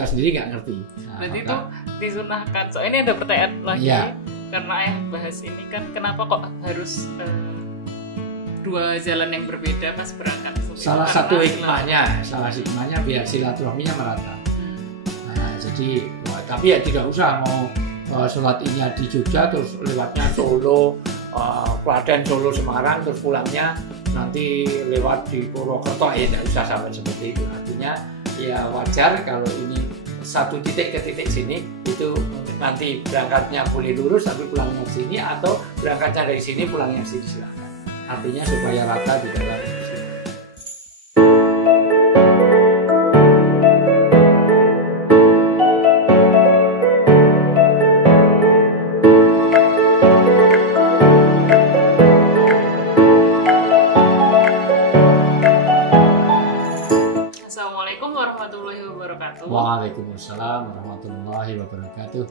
kita sendiri nggak ngerti. Berarti itu disunahkan. So ini ada pertanyaan lagi, ya. Karena ayah bahas ini kan, kenapa kok harus dua jalan yang berbeda pas berangkat? Salah satu hikmahnya biar silaturahminya merata. Nah, jadi tapi ya tidak usah mau sholat Idnya di Jogja terus lewatnya Solo, Klaten, Solo, Semarang, terus pulangnya nanti lewat di Purwokerto, ya tidak usah sampai seperti itu. Artinya ya wajar kalau ini satu titik ke titik sini, itu nanti berangkatnya boleh lurus tapi pulangnya ke sini, atau berangkatnya dari sini pulangnya ke sini, silakan. Artinya supaya rata di dalam sini. Waalaikumsalam warahmatullahi wabarakatuh.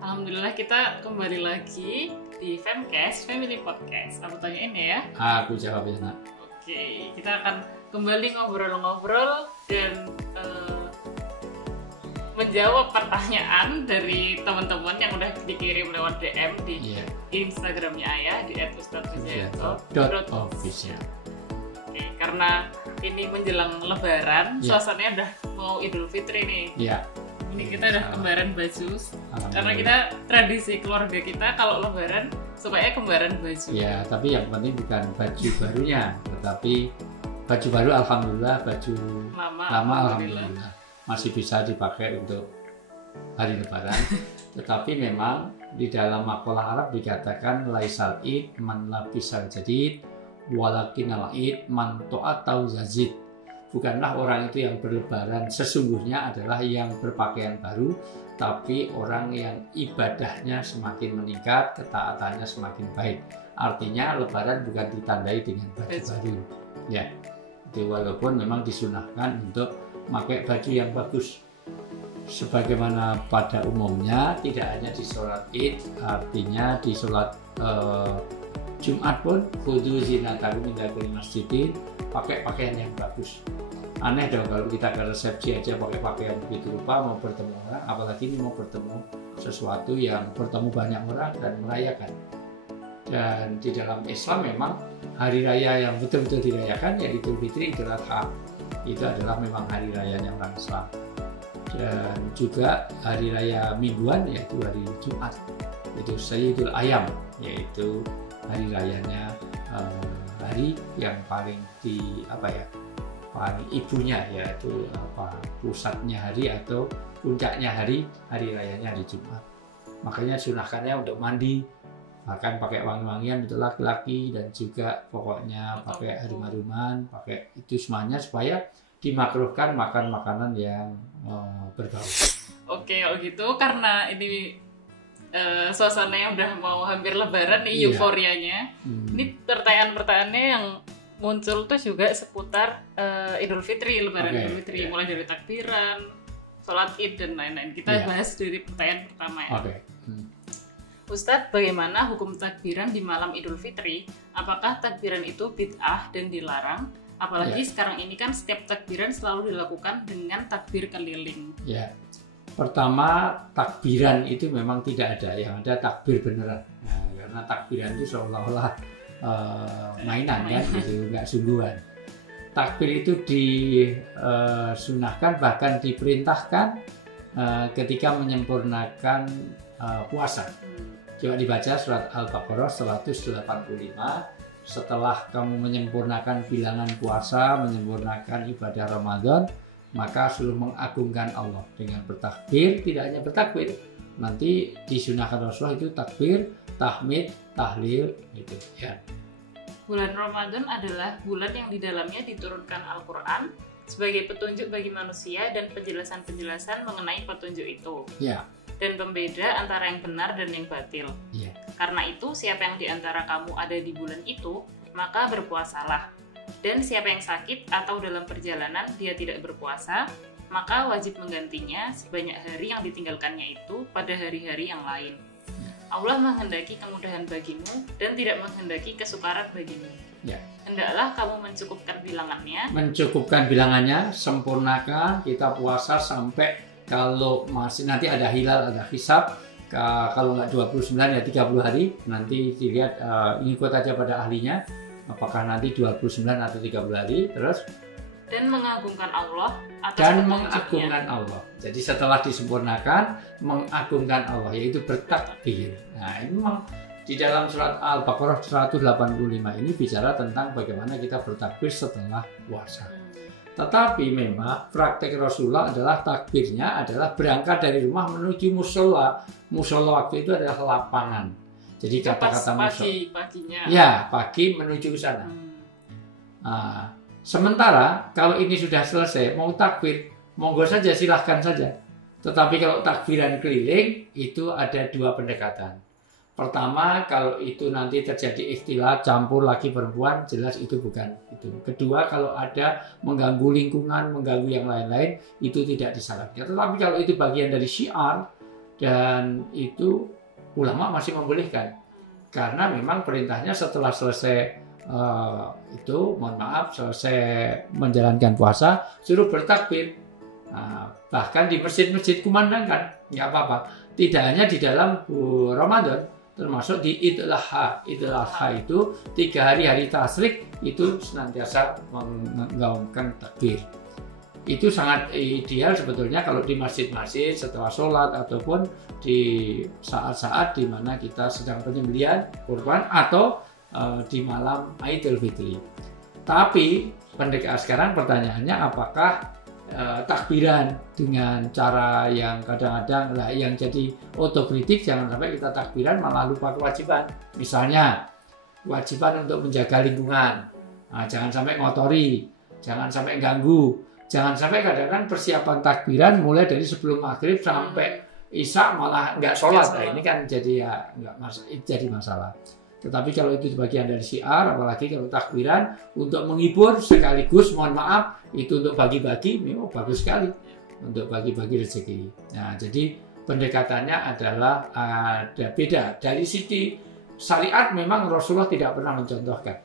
Alhamdulillah kita kembali lagi di Femcast, Family Podcast. Aku tanyain ya. Aku jawab ya, nak. Oke, kita akan kembali ngobrol-ngobrol dan menjawab pertanyaan dari teman-teman yang udah dikirim lewat DM di Instagramnya Ayah di @ustadzwijayanto.official. Oke, karena ini menjelang Lebaran, suasananya udah mau Idul Fitri nih. Iya. Ini kita udah kembaran baju, karena kita tradisi keluarga kita kalau Lebaran supaya kembaran baju. Iya, tapi yang penting bukan baju barunya, tetapi baju baru alhamdulillah, baju lama alhamdulillah masih bisa dipakai untuk hari Lebaran. Tetapi memang di dalam makalah Arab dikatakan laisal id man labisal jadid walakin al-id man ta'atau zazid. Bukanlah orang itu yang berlebaran sesungguhnya adalah yang berpakaian baru, tapi orang yang ibadahnya semakin meningkat, ketaatannya semakin baik. Artinya lebaran bukan ditandai dengan baju baru. Ya. Jadi walaupun memang disunahkan untuk pakai baju yang bagus. Sebagaimana pada umumnya tidak hanya di sholat Id, artinya di sholat Jumat pun khudu zinatakum inda kulli masjidin, pakai pakaian yang bagus. Aneh dong kalau kita ke resepsi aja pakai pakaian begitu rupa, mau bertemu orang, apalagi ini mau bertemu sesuatu yang bertemu banyak orang dan merayakan. Dan di dalam Islam memang hari raya yang betul-betul dirayakan ya Idul Fitri, Idul Adha. Itu adalah memang hari rayanya orang Islam. Dan juga hari raya mingguan yaitu hari Jumat, itu Sayyidul Ayam, yaitu hari rayanya hari yang paling paling ibunya, yaitu pusatnya hari atau puncaknya hari rayanya hari Jumat. Makanya sunahkannya untuk mandi, bahkan pakai wangi-wangian untuk laki-laki, dan juga pokoknya pakai harum-haruman, pakai itu semuanya supaya dimakruhkan makan makanan yang berbau. Oke, kalau gitu karena ini suasananya udah mau hampir Lebaran nih, euforianya. Ini pertanyaan-pertanyaannya yang muncul tuh juga seputar Idul Fitri, Lebaran Idul Fitri, mulai dari takbiran, sholat Id dan lain-lain. Kita bahas dari pertanyaan pertama ya. Ustadz, bagaimana hukum takbiran di malam Idul Fitri? Apakah takbiran itu bid'ah dan dilarang? Apalagi sekarang ini kan setiap takbiran selalu dilakukan dengan takbir keliling. Ya. Pertama, takbiran itu memang tidak ada, yang ada takbir beneran. Nah, karena takbiran itu seolah-olah mainan kan, gitu, nggak sungguhan. Takbir itu disunahkan, bahkan diperintahkan ketika menyempurnakan puasa. Coba dibaca surat Al-Baqarah 185. Setelah kamu menyempurnakan bilangan puasa, menyempurnakan ibadah Ramadan, maka suruh mengagungkan Allah dengan bertakbir. Tidak hanya bertakbir, nanti disunahkan Rasulullah itu takbir, tahmid, tahlil gitu ya. Bulan Ramadan adalah bulan yang di dalamnya diturunkan Al-Quran sebagai petunjuk bagi manusia dan penjelasan-penjelasan mengenai petunjuk itu. Ya. Dan pembeda antara yang benar dan yang batil. Ya. Karena itu, siapa yang di antara kamu ada di bulan itu, maka berpuasalah. Dan siapa yang sakit atau dalam perjalanan dia tidak berpuasa, maka wajib menggantinya sebanyak hari yang ditinggalkannya itu pada hari-hari yang lain. Allah menghendaki kemudahan bagimu dan tidak menghendaki kesukaran bagimu. Ya. Hendaklah kamu mencukupkan bilangannya. Mencukupkan bilangannya, sempurnakan, kita puasa sampai kalau masih nanti ada hilal, ada hisab, kalau nggak 29 ya 30 hari, nanti dilihat, ikut aja pada ahlinya, apakah nanti 29 atau 30 hari, terus dan mengagungkan Allah atas dan mengagungkan Allah. Jadi setelah disempurnakan, mengagungkan Allah, yaitu bertakbir. Nah, ini memang di dalam surat Al-Baqarah 185 ini bicara tentang bagaimana kita bertakbir setelah puasa. Tetapi memang praktek Rasulullah adalah takbirnya adalah berangkat dari rumah menuju musola. Musola waktu itu adalah lapangan. Jadi kata-kata paginya. Ya, pagi menuju ke sana. Nah, sementara kalau ini sudah selesai, mau takbir, monggo saja, silahkan saja. Tetapi kalau takbiran keliling itu ada dua pendekatan. Pertama, kalau itu nanti terjadi ikhtilat, campur laki perempuan, jelas itu bukan itu. Kedua, kalau ada mengganggu lingkungan, mengganggu yang lain-lain, itu tidak disarankan. Tetapi kalau itu bagian dari syiar, dan itu ulama masih membolehkan. Karena memang perintahnya setelah selesai selesai menjalankan puasa, suruh bertakbir. Nah, bahkan di masjid-masjid kumandangkan, nggak apa-apa. Tidak hanya di dalam Ramadan, termasuk di Idul Adha. Idul Adha itu 3 hari tasyrik itu senantiasa menggaungkan takbir. Itu sangat ideal sebetulnya kalau di masjid-masjid setelah sholat ataupun di saat-saat di mana kita sedang penyembelihan kurban atau di malam Idul Fitri. Tapi sekarang pertanyaannya apakah takbiran dengan cara yang kadang-kadang yang jadi otokritik, jangan sampai kita takbiran malah lupa kewajiban. Misalnya kewajiban untuk menjaga lingkungan, jangan sampai ngotori, jangan sampai ganggu, jangan sampai kadang-kadang persiapan takbiran mulai dari sebelum maghrib sampai isya malah nggak sholat. Nah, ini kan jadi jadi masalah. Tetapi kalau itu bagian dari syiar, apalagi kalau takbiran untuk menghibur sekaligus, mohon maaf, itu untuk bagi-bagi, memang bagus sekali untuk bagi-bagi rezeki. Nah, jadi pendekatannya adalah ada beda. Dari sisi syariat memang Rasulullah tidak pernah mencontohkan.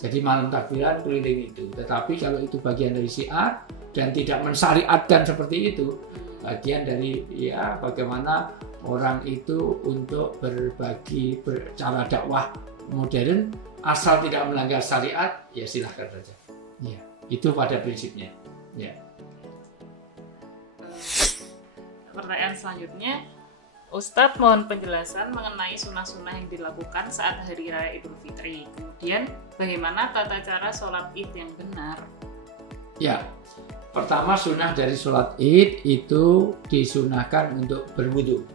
Jadi malam takbiran keliling itu. Tetapi kalau itu bagian dari syiar dan tidak mensyariatkan seperti itu, bagian dari bagaimana orang itu untuk berbagi cara dakwah modern asal tidak melanggar syariat, ya silahkan saja. Ya, itu pada prinsipnya. Ya. Pertanyaan selanjutnya, Ustadz mohon penjelasan mengenai sunnah-sunnah yang dilakukan saat Hari Raya Idul Fitri. Kemudian bagaimana tata cara sholat Id yang benar? Ya, pertama sunnah dari sholat Id itu disunahkan untuk berwudu.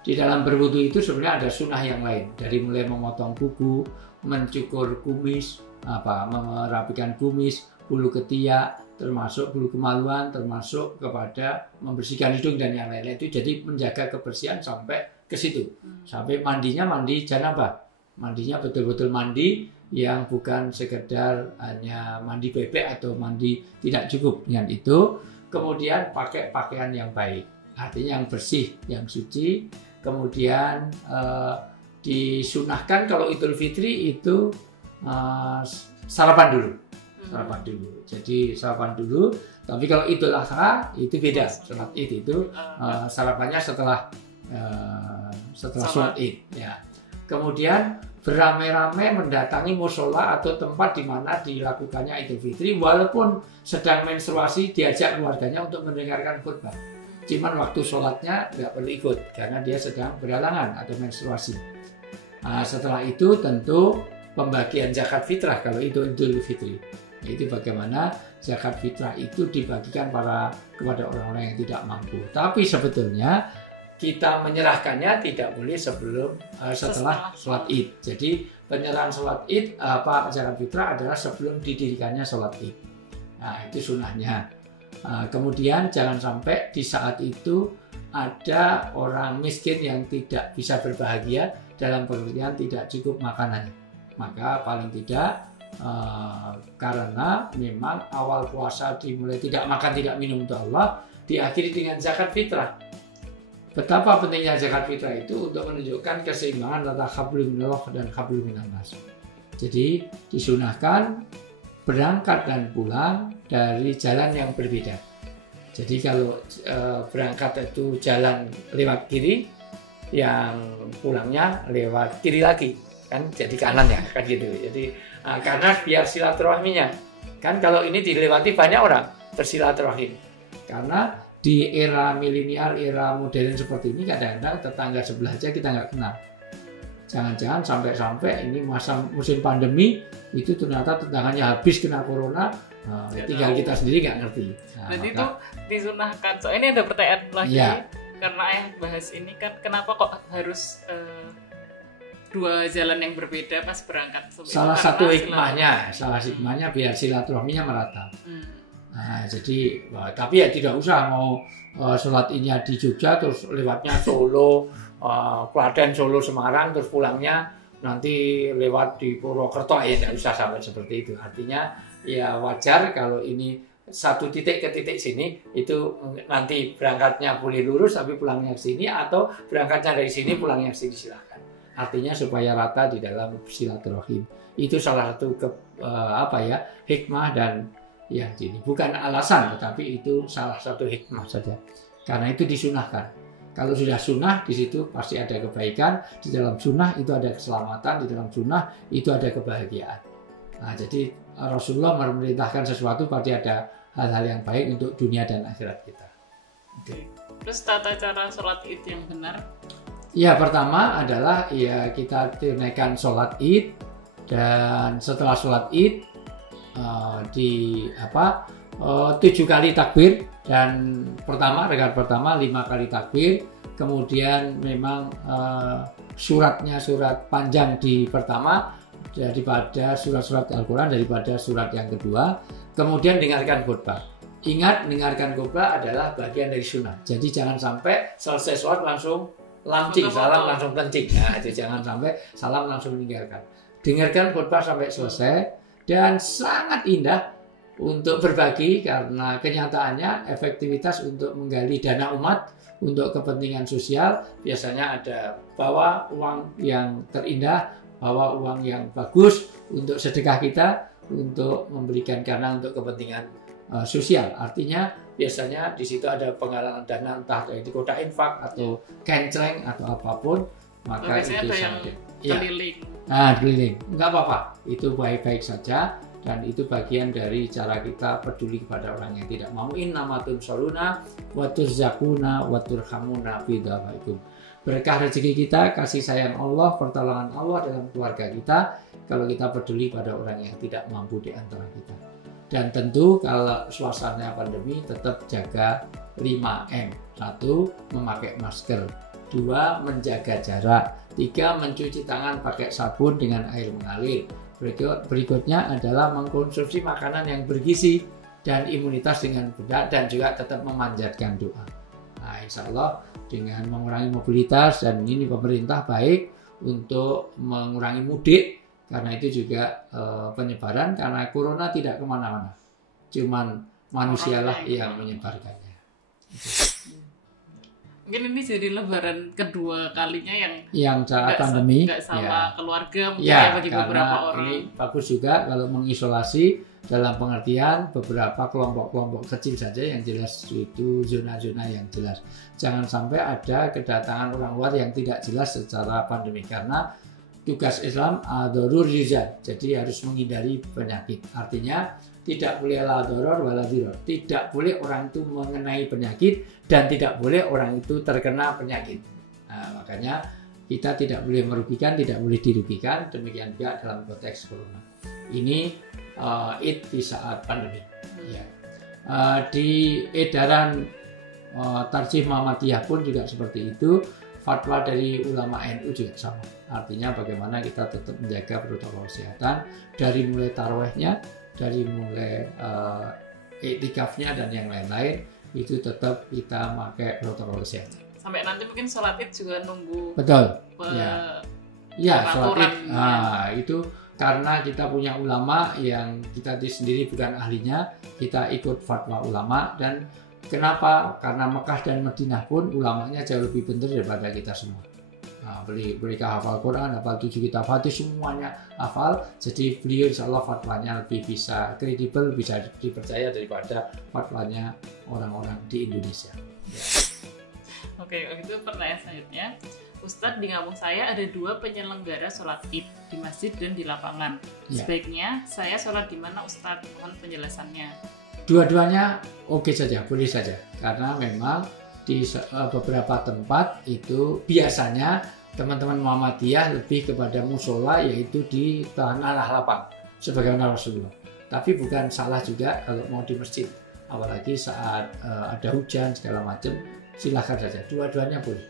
Di dalam berwudu itu sebenarnya ada sunnah yang lain, dari mulai memotong kuku, mencukur kumis, merapikan kumis, bulu ketiak, termasuk bulu kemaluan, termasuk kepada membersihkan hidung dan yang lain-lain. Itu jadi menjaga kebersihan sampai ke situ. Sampai mandinya mandi janabah. Mandinya betul-betul mandi yang bukan sekedar hanya mandi bebek atau mandi tidak cukup dengan itu. Kemudian pakai pakaian yang baik, artinya yang bersih, yang suci. Kemudian disunahkan kalau Idul Fitri itu sarapan dulu. Jadi sarapan dulu. Tapi kalau Idul Adha itu beda. Sholat Id itu sarapannya setelah sholat Id. Ya. Kemudian beramai-ramai mendatangi musola atau tempat di mana dilakukannya Idul Fitri, walaupun sedang menstruasi diajak keluarganya untuk mendengarkan khutbah. Cuman waktu sholatnya nggak perlu ikut karena dia sedang berhalangan atau menstruasi. Setelah itu tentu pembagian zakat fitrah kalau itu Idul Fitri. Itu bagaimana zakat fitrah itu dibagikan kepada orang-orang yang tidak mampu. Tapi sebetulnya kita menyerahkannya tidak boleh setelah sholat Id. Jadi penyerahan sholat Id zakat fitrah adalah sebelum didirikannya sholat Id. Nah, itu sunnahnya. Kemudian jangan sampai di saat itu ada orang miskin yang tidak bisa berbahagia dalam pengertian tidak cukup makanannya. Maka paling tidak karena memang awal puasa dimulai tidak makan tidak minum untuk Allah, diakhiri dengan zakat fitrah. Betapa pentingnya zakat fitrah itu untuk menunjukkan keseimbangan antara hablum minallah dan hablum minannas. Jadi disunahkan berangkat dan pulang dari jalan yang berbeda. Jadi kalau berangkat itu jalan lewat kiri, yang pulangnya lewat kiri lagi, kan jadi kanan ya, kan gitu. Jadi karena biar silaturahminya, kan kalau ini dilewati banyak orang bersilaturahim. Karena di era milenial, era modern seperti ini kadang-kadang tetangga sebelah aja kita nggak kenal. Jangan-jangan sampai-sampai ini musim pandemi itu ternyata tetangganya habis kena corona, tinggal kita sendiri nggak ngerti. Jadi itu disunahkan. So ini ada pertanyaan lagi, ya. Karena ayah bahas ini kan kenapa kok harus dua jalan yang berbeda pas berangkat? Salah satu hikmahnya biar silaturahminya merata. Nah, jadi tapi ya tidak usah mau sholat ini di Jogja terus lewatnya Solo, Klaten, Solo, Semarang, terus pulangnya nanti lewat di Purwokerto, ya tidak usah sampai seperti itu. Artinya ya wajar kalau ini satu titik ke titik sini itu nanti berangkatnya boleh lurus tapi pulangnya ke sini, atau berangkatnya dari sini pulangnya ke sini, silakan. Artinya supaya rata di dalam silaturahim. Itu salah satu hikmah, dan ya ini bukan alasan tetapi itu salah satu hikmah saja. Karena itu disunahkan. Kalau sudah sunnah di situ pasti ada kebaikan, di dalam sunnah itu ada keselamatan, di dalam sunnah itu ada kebahagiaan. Nah, jadi Rasulullah memerintahkan sesuatu pasti ada hal-hal yang baik untuk dunia dan akhirat kita. Okay. Terus tata cara sholat id yang benar? Ya, pertama adalah ya kita tunaikan sholat id, dan setelah sholat id 7 kali takbir, dan rakaat pertama 5 kali takbir. Kemudian memang surat panjang di pertama daripada surat-surat Al-Quran, daripada surat yang kedua. Kemudian dengarkan khutbah. Ingat, dengarkan khutbah adalah bagian dari sunnah. Jadi jangan sampai selesai sholat langsung lancing, salam langsung kencing. Nah, jadi jangan sampai salam langsung meninggalkan. Dengarkan khutbah sampai selesai, dan sangat indah untuk berbagi karena kenyataannya efektivitas untuk menggali dana umat untuk kepentingan sosial. Biasanya ada bawa uang yang terindah, bawa uang yang bagus untuk sedekah kita, untuk memberikan karena untuk kepentingan sosial. Artinya biasanya di situ ada penggalangan dana, entah itu kotak infak atau kenceng atau apapun, maka itu sangat keliling. Keliling, nggak apa-apa, itu baik-baik saja, dan itu bagian dari cara kita peduli kepada orang yang tidak mampu. Innamatun soluna watuzakuna waturhamuna fidawaikum. Berkah rezeki kita, kasih sayang Allah, pertolongan Allah dalam keluarga kita kalau kita peduli pada orang yang tidak mampu di antara kita. Dan tentu kalau suasana pandemi tetap jaga 5M. 1. Memakai masker. 2. Menjaga jarak. 3. Mencuci tangan pakai sabun dengan air mengalir. Berikutnya adalah mengkonsumsi makanan yang bergizi dan imunitas dengan benar, dan juga tetap memanjatkan doa. Nah, insya Allah dengan mengurangi mobilitas, dan ini pemerintah baik untuk mengurangi mudik, karena itu juga penyebaran, karena corona tidak kemana-mana, cuman manusialah yang menyebarkannya. Mungkin ini jadi lebaran kedua kalinya yang saat pandemi, nggak sama keluarga mungkin ya, bagi beberapa orang. Ini bagus juga kalau mengisolasi dalam pengertian beberapa kelompok-kelompok kecil saja, yang jelas itu zona-zona yang jelas. Jangan sampai ada kedatangan orang luar yang tidak jelas secara pandemi, karena tugas Islam ad-darur yuzal, jadi harus menghindari penyakit. Artinya tidak boleh la doror wala diror, tidak boleh orang itu mengenai penyakit, dan tidak boleh orang itu terkena penyakit. Nah, makanya kita tidak boleh merugikan, tidak boleh dirugikan. Demikian juga dalam konteks corona ini, Id di saat pandemi. Ya. Di edaran Tarjih Muhammadiyah pun juga seperti itu. Fatwa dari ulama NU juga sama. Artinya bagaimana kita tetap menjaga protokol kesehatan, dari mulai tarawehnya, dari mulai iktikafnya dan yang lain-lain, itu tetap kita pakai protokol kesehatan. Sampai nanti mungkin sholat id juga nunggu. Betul. Sholat id. Itu karena kita punya ulama yang kita sendiri bukan ahlinya, kita ikut fatwa ulama. Dan kenapa? Karena Mekah dan Madinah pun ulamanya jauh lebih benar daripada kita semua. Nah, mereka hafal Quran, hafal 7 kitab hadis, semuanya hafal. Jadi beliau insya Allah fatwanya lebih bisa kredibel, bisa dipercaya daripada fatwanya orang-orang di Indonesia. Ya. Oke, itu pertanyaan selanjutnya. Ustadz, di kampung saya ada 2 penyelenggara sholat id di masjid dan di lapangan. Ya. Sebaiknya saya sholat di mana Ustadz? Mohon penjelasannya. Dua-duanya oke saja, boleh saja. Karena memang di beberapa tempat itu biasanya teman-teman Muhammadiyah lebih kepada musola, yaitu di tanah lapang sebagaimana Rasulullah. Tapi bukan salah juga kalau mau di masjid, apalagi saat ada hujan segala macam, silahkan saja. Dua-duanya boleh.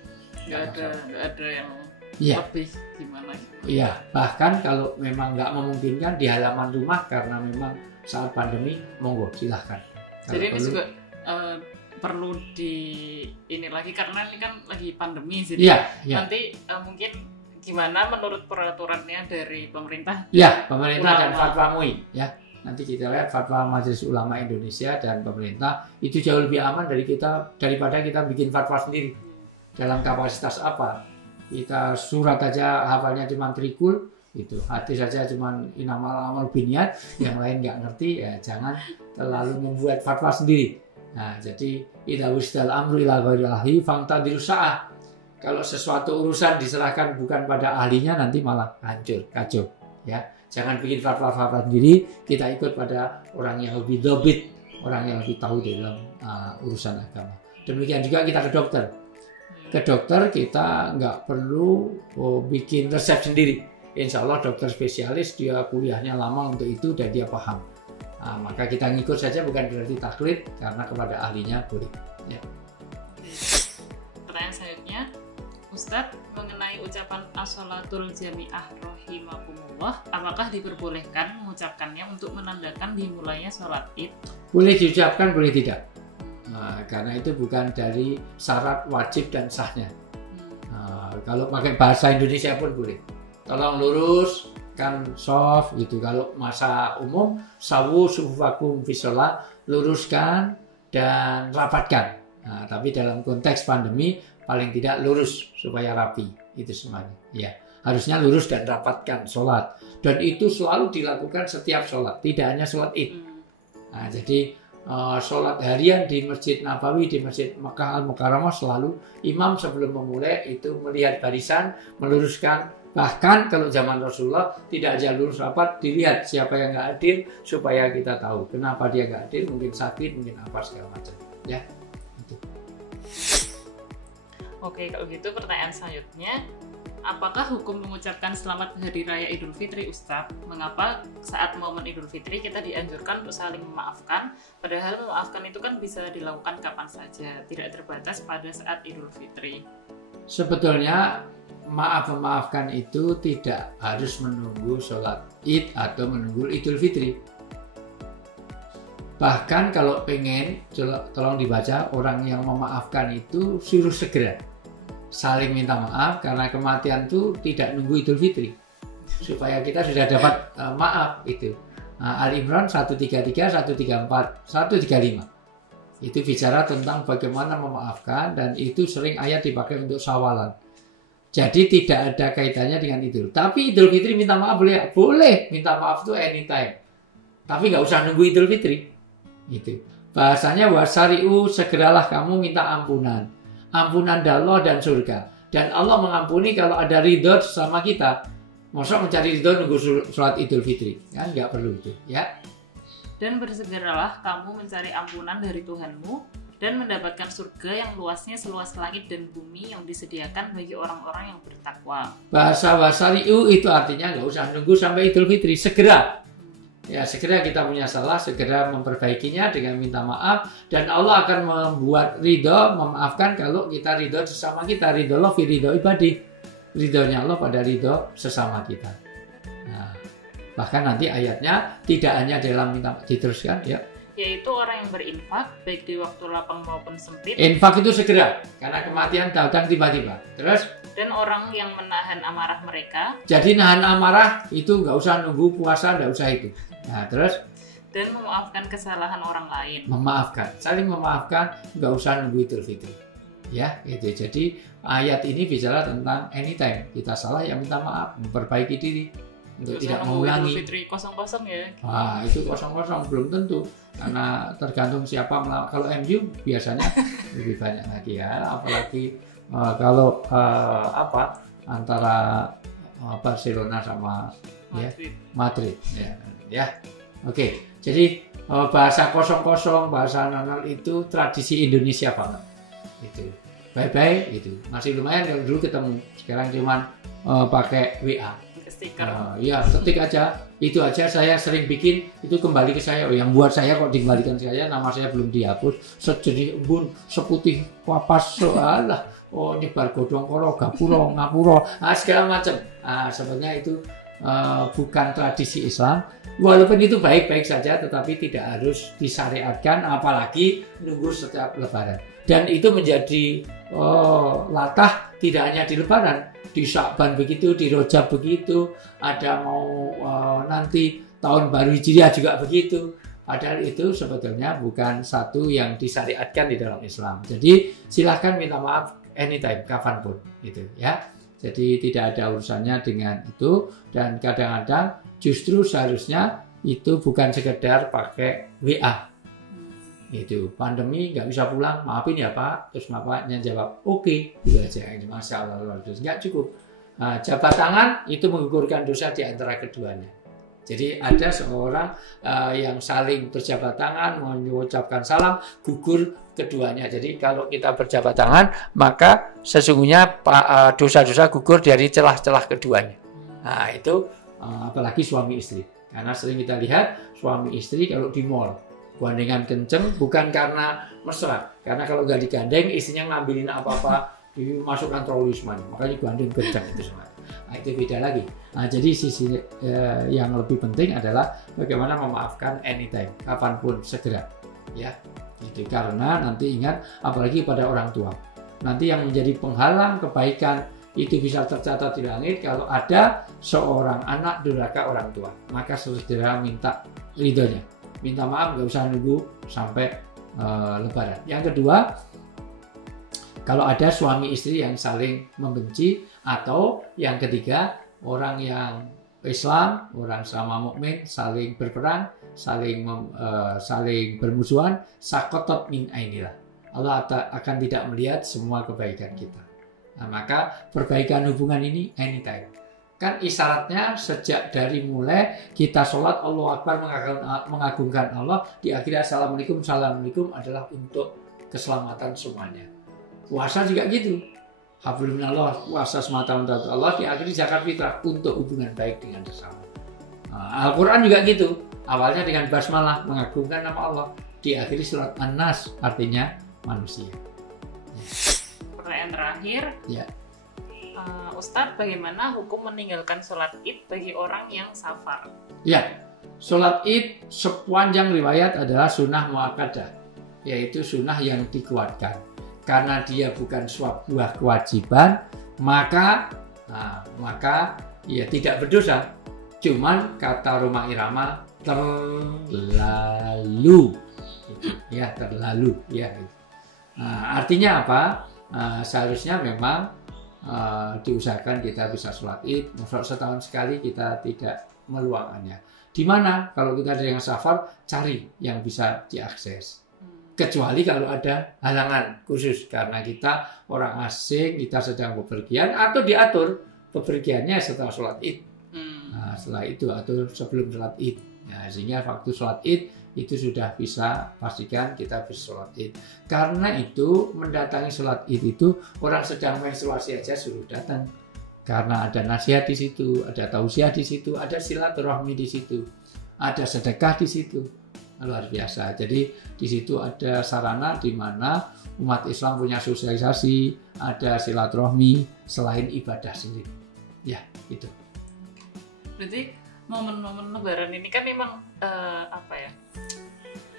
Nggak ada yang lebih gimana? Iya, bahkan kalau memang nggak memungkinkan di halaman rumah karena memang saat pandemi, monggo silahkan. Jadi ini juga perlu di ini lagi karena ini kan lagi pandemi, jadi nanti mungkin gimana menurut peraturannya dari pemerintah? Ya, pemerintah dan fatwa MUI ya. Nanti kita lihat fatwa Majelis Ulama Indonesia dan pemerintah itu jauh lebih aman daripada kita bikin fatwa sendiri. Dalam kapasitas apa? Kita surat aja hafalnya cuma trikul, itu hadis saja cuma inamal amal biniat, yang lain nggak ngerti, ya jangan terlalu membuat fatwa sendiri. Nah, jadi idza wusdal amru ila ghairihi fangtadiru sa'ah. Kalau sesuatu urusan diserahkan bukan pada ahlinya, nanti malah hancur, kacau, ya. Jangan bikin fatwa-fatwa sendiri, kita ikut pada orang yang lebih dobit, orang yang lebih tahu dalam urusan agama. Demikian juga kita ke dokter. Ke dokter kita nggak perlu bikin resep sendiri. Insya Allah dokter spesialis, dia kuliahnya lama untuk itu dan dia paham. Nah, maka kita ngikut saja, bukan berarti taklid, karena kepada ahlinya boleh. Ya. Pertanyaan selanjutnya, Ustadz, mengenai ucapan as-sholatul jami'ah rahimakumullah, apakah diperbolehkan mengucapkannya untuk menandakan dimulainya sholat id? Boleh diucapkan, boleh tidak. Karena itu bukan dari syarat wajib dan sahnya. Kalau pakai bahasa Indonesia pun boleh. Tolong lurus kan soft gitu. Kalau masa umum sawu sufufakum fi shalah, luruskan dan rapatkan. Tapi dalam konteks pandemi paling tidak lurus supaya rapi itu semuanya. Ya, harusnya lurus dan rapatkan sholat. Dan itu selalu dilakukan setiap sholat, tidak hanya sholat id. Nah, jadi sholat harian di Masjid Nabawi, di Masjid Makkah Al-Mukarramah, selalu imam sebelum memulai itu melihat barisan, meluruskan. Bahkan kalau zaman Rasulullah tidak aja lurus rapat, dilihat siapa yang nggak hadir supaya kita tahu kenapa dia nggak hadir, mungkin sakit, mungkin apa segala macam. Ya. Itu. Oke, kalau gitu pertanyaan selanjutnya, apakah hukum mengucapkan selamat hari raya Idul Fitri, Ustadz? Mengapa saat momen Idul Fitri kita dianjurkan untuk saling memaafkan, padahal memaafkan itu kan bisa dilakukan kapan saja, tidak terbatas pada saat Idul Fitri? Sebetulnya memaafkan itu tidak harus menunggu sholat id atau menunggu Idul Fitri. Bahkan kalau pengen, tolong dibaca, orang yang memaafkan itu suruh segera saling minta maaf, karena kematian itu tidak nunggu Idul Fitri, supaya kita sudah dapat maaf itu. Ali Imran 133, 134, 135 itu bicara tentang bagaimana memaafkan, dan itu sering ayat dipakai untuk syawalan. Jadi tidak ada kaitannya dengan Idul. Tapi Idul Fitri minta maaf boleh, boleh minta maaf itu anytime. Tapi nggak usah nunggu Idul Fitri. Itu bahasanya wasari'u, segeralah kamu minta ampunan. Ampunan dari Allah dan surga. Dan Allah mengampuni kalau ada ridho sama kita. Masa mencari ridho nunggu sholat Idul Fitri? Kan nggak perlu itu, ya. Dan bersegeralah kamu mencari ampunan dari Tuhanmu dan mendapatkan surga yang luasnya seluas langit dan bumi yang disediakan bagi orang-orang yang bertakwa. Bahasa wasari'u itu artinya nggak usah nunggu sampai Idul Fitri, segera. Ya, segera kita punya salah, segera memperbaikinya dengan minta maaf, dan Allah akan membuat ridho, memaafkan kalau kita ridho sesama kita. Ridho Allah fi ridho ibadi, ridhonya Allah pada ridho sesama kita. Nah, bahkan nanti ayatnya tidak hanya dalam minta, diteruskan ya, yaitu orang yang berinfak baik di waktu lapang maupun sempit. Infak itu segera karena kematian datang tiba-tiba. Terus, dan orang yang menahan amarah mereka. Jadi nahan amarah itu nggak usah nunggu puasa, nggak usah itu. Nah, terus, dan memaafkan kesalahan orang lain. Memaafkan, saling memaafkan, nggak usah nunggu Idul Fitri. Ya, gitu. Jadi ayat ini bicara tentang anytime kita salah ya minta maaf, memperbaiki diri untuk tidak mengulangi. Fitri kosong-kosong ya. Wah, itu kosong-kosong belum tentu karena tergantung siapa melawan. Kalau MU biasanya lebih banyak lagi ya, apalagi kalau antara Barcelona sama Madrid ya. Oke. Jadi bahasa kosong-kosong, bahasa nanal itu tradisi Indonesia banget. Itu bye-bye itu masih lumayan. Kalau dulu ketemu, sekarang cuman pakai WA stiker. Ya ketik aja, itu aja saya sering bikin, itu kembali ke saya. Yang buat saya kok dikembalikan ke saya, nama saya belum dihapus, sejernih embun seputih wapas soalah nyebar godong koro gapuro ngapuro segala macam. Sebenarnya itu bukan tradisi Islam, walaupun itu baik-baik saja, tetapi tidak harus disyariatkan, apalagi nunggu setiap Lebaran. Dan itu menjadi latah tidak hanya di Lebaran, di Sya'ban begitu, di Rajab begitu, ada mau nanti tahun baru Hijriah juga begitu. Padahal itu sebetulnya bukan satu yang disyariatkan di dalam Islam. Jadi silahkan minta maaf anytime, kapanpun gitu ya. Jadi tidak ada urusannya dengan itu, dan kadang-kadang justru seharusnya itu bukan sekedar pakai WA. Itu pandemi nggak bisa pulang, maafin ya Pak, terus bapaknya jawab oke, itu aja, masya Allah, nggak cukup. Jabat tangan itu menggugurkan dosa di antara keduanya. Jadi ada seorang yang saling berjabat tangan, mengucapkan salam, gugur keduanya. Jadi kalau kita berjabat tangan, maka sesungguhnya dosa-dosa gugur dari celah-celah keduanya. Nah itu apalagi suami istri, karena sering kita lihat suami istri kalau di mall gandengan kenceng bukan karena mesra, karena kalau nggak digandeng istrinya ngambilin apa-apa dimasukkan troli semuanya, makanya gandeng kenceng itu semua. Nah, itu beda lagi. Nah, jadi sisi yang lebih penting adalah bagaimana memaafkan anytime, kapanpun, segera, ya. Itu karena nanti ingat, apalagi pada orang tua, nanti yang menjadi penghalang kebaikan itu bisa tercatat di langit kalau ada seorang anak durhaka orang tua, maka segera minta ridhonya. Minta maaf, nggak usah nunggu sampai Lebaran. Yang kedua, kalau ada suami istri yang saling membenci, atau yang ketiga, orang yang Islam, orang sama mukmin saling berperang, saling bermusuhan, sakotot min ainillah. Allah akan tidak melihat semua kebaikan kita. Nah, maka perbaikan hubungan ini anytime. Kan isyaratnya sejak dari mulai kita sholat Allahu Akbar mengagungkan Allah, di akhir assalamualaikum adalah untuk keselamatan semuanya. Puasa juga gitu, hablum minallah, puasa semata-mata untuk Allah, di akhir zakat fitrah untuk hubungan baik dengan sesama. Al-Quran juga gitu, awalnya dengan basmalah mengagungkan nama Allah, di akhir surat An-Nas artinya manusia. Pertanyaan terakhir. Ya. Ustadz, bagaimana hukum meninggalkan sholat id bagi orang yang safar? Ya, sholat id sepanjang riwayat adalah sunnah muakkadah, yaitu sunnah yang dikuatkan. Karena dia bukan sebuah kewajiban, maka ya tidak berdosa. Cuman kata Roma Irama terlalu, ya terlalu, ya. Artinya apa? Seharusnya memang diusahakan kita bisa sholat id, setahun sekali kita tidak meluangkannya. Di mana kalau kita ada yang safar, cari yang bisa diakses. Kecuali kalau ada halangan khusus karena kita orang asing, kita sedang bepergian atau diatur bepergiannya setelah sholat id. Nah, setelah itu atau sebelum sholat id. Nah, sehingga waktu sholat id itu sudah bisa pastikan kita bisa sholat id. Karena itu mendatangi sholat id itu orang sedang menstruasi aja suruh datang. Karena ada nasihat di situ, ada tausiah di situ, ada silaturahmi di situ, ada sedekah di situ. Luar biasa. Jadi di situ ada sarana di mana umat Islam punya sosialisasi, ada silaturahmi selain ibadah sendiri. Ya, itu. Berarti momen-momen Lebaran ini kan memang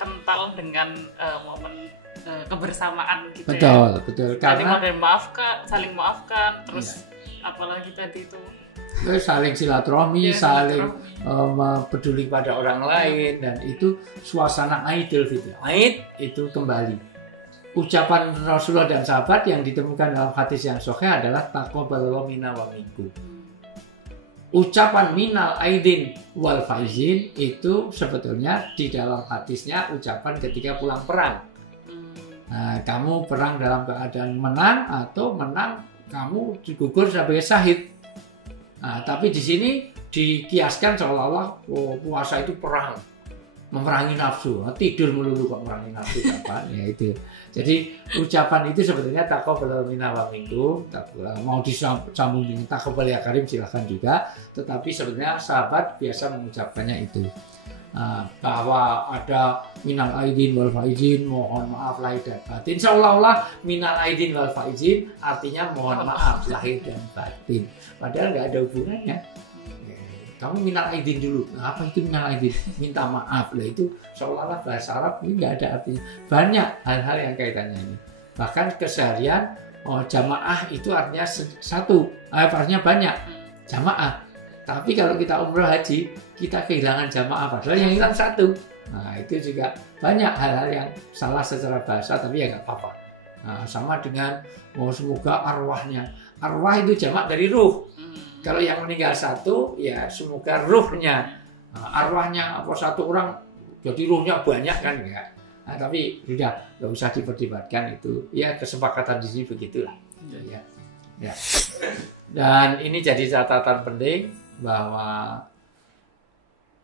kental dengan momen kebersamaan gitu. Betul, ya. Betul. Karena saling maafkan, terus apalagi tadi itu saling silaturahmi, saling peduli pada orang lain, dan itu suasana Aidil Fitri. Aid itu kembali. ucapan Rasulullah dan sahabat yang ditemukan dalam hadis yang sahih adalah taqabbalallahu minna wa minkum. Ucapan minal aidin wal faizin itu sebetulnya di dalam hadisnya ucapan ketika pulang perang. Nah, kamu perang dalam keadaan menang atau menang kamu digugur sebagai syahid. Nah, tapi di sini dikiaskan seolah-olah puasa itu perang, memerangi nafsu. Tidur melulu kok memerangi nafsu kapan? Ya itu. Jadi ucapan itu sebetulnya taqabbal minna wa minkum, mau disambung dengan taqabbal ya karim silahkan juga. Tetapi sebenarnya sahabat biasa mengucapkannya itu. Bahwa ada minal aidin wal faizin, mohon maaf lahir dan batin. Seolah-olah minal aidin wal faizin artinya mohon maaf lahir dan batin. Padahal nggak ada hubungannya. Kamu minal aidin dulu. Nah, apa itu minal aidin? Minta maaf lah, itu seolah-olah bahasa Arab ini nggak ada artinya. Banyak hal-hal yang kaitannya ini. Bahkan keseharian jamaah itu artinya satu, artinya banyak jamaah. Tapi kalau kita umroh haji, kita kehilangan jamaah padahal yang hilang satu. Nah, itu juga banyak hal-hal yang salah secara bahasa, tapi ya nggak apa-apa. Nah, sama dengan semoga arwahnya. Arwah itu jamak dari ruh. Kalau yang meninggal satu, ya semoga ruhnya, arwahnya apa satu orang, jadi ruhnya banyak kan enggak. Nah, tapi sudah nggak usah diperdebatkan itu. Ya kesepakatan di sini begitulah. Ya. Dan ini jadi catatan penting bahwa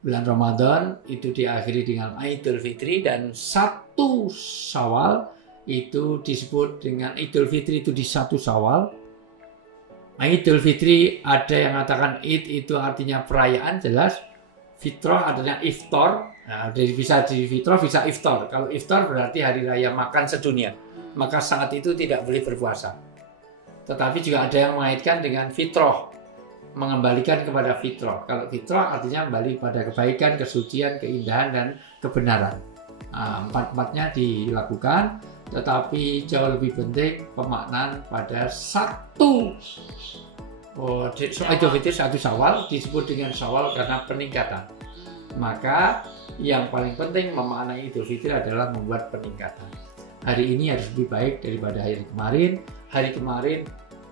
bulan Ramadan itu diakhiri dengan Idul Fitri dan 1 Syawal itu disebut dengan Idul Fitri itu di 1 Syawal. Idul Fitri ada yang mengatakan Id itu artinya perayaan, jelas. Fitrah adalah iftar. Nah, bisa di fitrah bisa iftar. Kalau iftar berarti hari raya makan sedunia. Maka saat itu tidak boleh berpuasa. Tetapi juga ada yang mengaitkan dengan fitrah, mengembalikan kepada fitrah. Kalau fitrah artinya kembali pada kebaikan, kesucian, keindahan dan kebenaran. Empat-empatnya dilakukan. Tetapi jauh lebih penting pemaknaan pada 1 Idul Fitri 1 Syawal disebut dengan Syawal karena peningkatan. Maka yang paling penting memaknai Idul Fitri adalah membuat peningkatan. Hari ini harus lebih baik daripada hari kemarin. Hari kemarin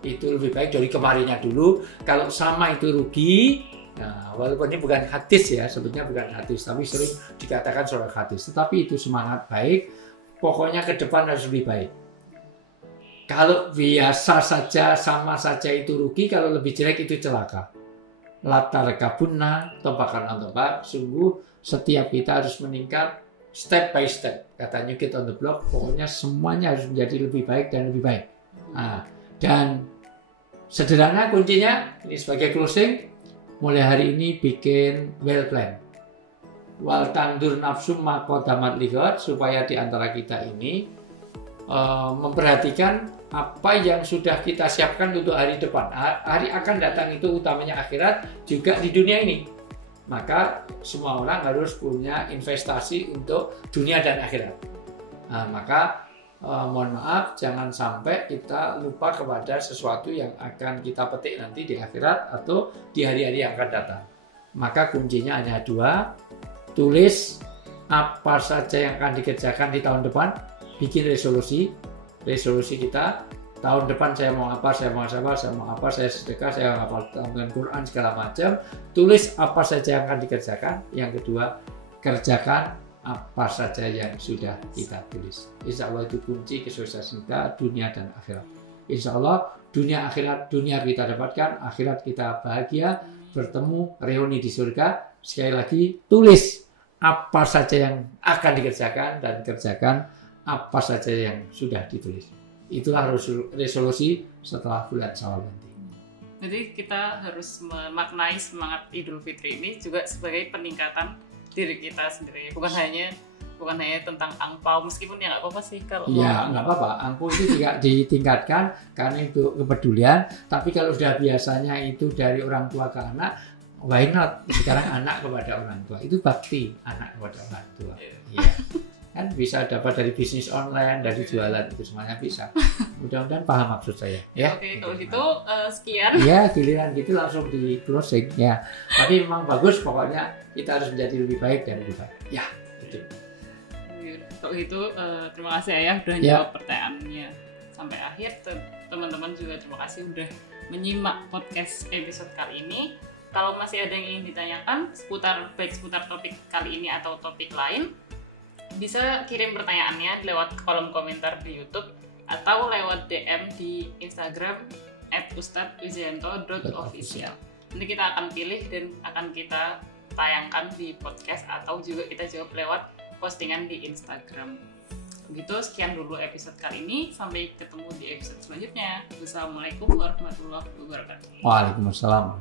itu lebih baik dari kemarinnya dulu. Kalau sama itu rugi. Nah, walaupun ini bukan hadis ya, sebetulnya bukan hadis, tapi sering dikatakan soal hadis. Tetapi itu semangat baik. Pokoknya ke depan harus lebih baik. Kalau biasa saja, sama saja itu rugi, kalau lebih jelek itu celaka. Latar kabunna, tompakan antopak, sungguh setiap kita harus meningkat step by step. Kata New Kid on the Block, pokoknya semuanya harus menjadi lebih baik dan lebih baik. Nah, dan sederhana kuncinya, ini sebagai closing, mulai hari ini bikin well plan. Wal tandur nafsu maqaddamat lihat, supaya di antara kita ini memperhatikan apa yang sudah kita siapkan untuk hari depan. Hari akan datang itu utamanya akhirat, juga di dunia ini. Maka semua orang harus punya investasi untuk dunia dan akhirat. Nah, maka mohon maaf jangan sampai kita lupa kepada sesuatu yang akan kita petik nanti di akhirat atau di hari-hari yang akan datang. Maka kuncinya hanya 2. Tulis apa saja yang akan dikerjakan di tahun depan, bikin resolusi kita, tahun depan saya mau apa, saya mau apa, saya sedekah, saya hafal dengan Quran segala macam. Tulis apa saja yang akan dikerjakan. Yang kedua, kerjakan apa saja yang sudah kita tulis. Insya Allah itu kunci kesuksesan kita dunia dan akhirat. Insya Allah dunia akhirat, dunia kita dapatkan, akhirat kita bahagia, bertemu, reuni di surga. Sekali lagi, tulis apa saja yang akan dikerjakan dan kerjakan apa saja yang sudah ditulis. Itulah resolusi setelah bulan Syawal nanti. Jadi kita harus memaknai semangat Idul Fitri ini juga sebagai peningkatan diri kita sendiri. Bukan hanya tentang angpau, meskipun ya nggak apa-apa sih kalau. Ya nggak apa-apa, angpau itu juga ditingkatkan karena itu kepedulian. Tapi kalau sudah biasanya itu dari orang tua ke anak, why not? Sekarang anak kepada orang tua, itu bakti anak kepada orang tua. Iya. Kan bisa dapat dari bisnis online, dari jualan, itu semuanya bisa. Mudah-mudahan paham maksud saya. Ya. Oke, kalau gitu sekian. Ya, giliran gitu langsung di closing ya. Tapi memang bagus, pokoknya kita harus menjadi lebih baik dan lebih baik. Ya, itu. Kalau gitu terima kasih Ayah udah jawab pertanyaannya sampai akhir. Teman-teman juga terima kasih udah menyimak podcast episode kali ini. Kalau masih ada yang ingin ditanyakan seputar topik kali ini atau topik lain, bisa kirim pertanyaannya lewat kolom komentar di YouTube atau lewat DM di Instagram @ustadzwijayanto.official. Nanti kita akan pilih dan akan kita tayangkan di podcast atau juga kita jawab lewat postingan di Instagram. Begitu, sekian dulu episode kali ini. Sampai ketemu di episode selanjutnya. Wassalamualaikum warahmatullahi wabarakatuh. Waalaikumsalam.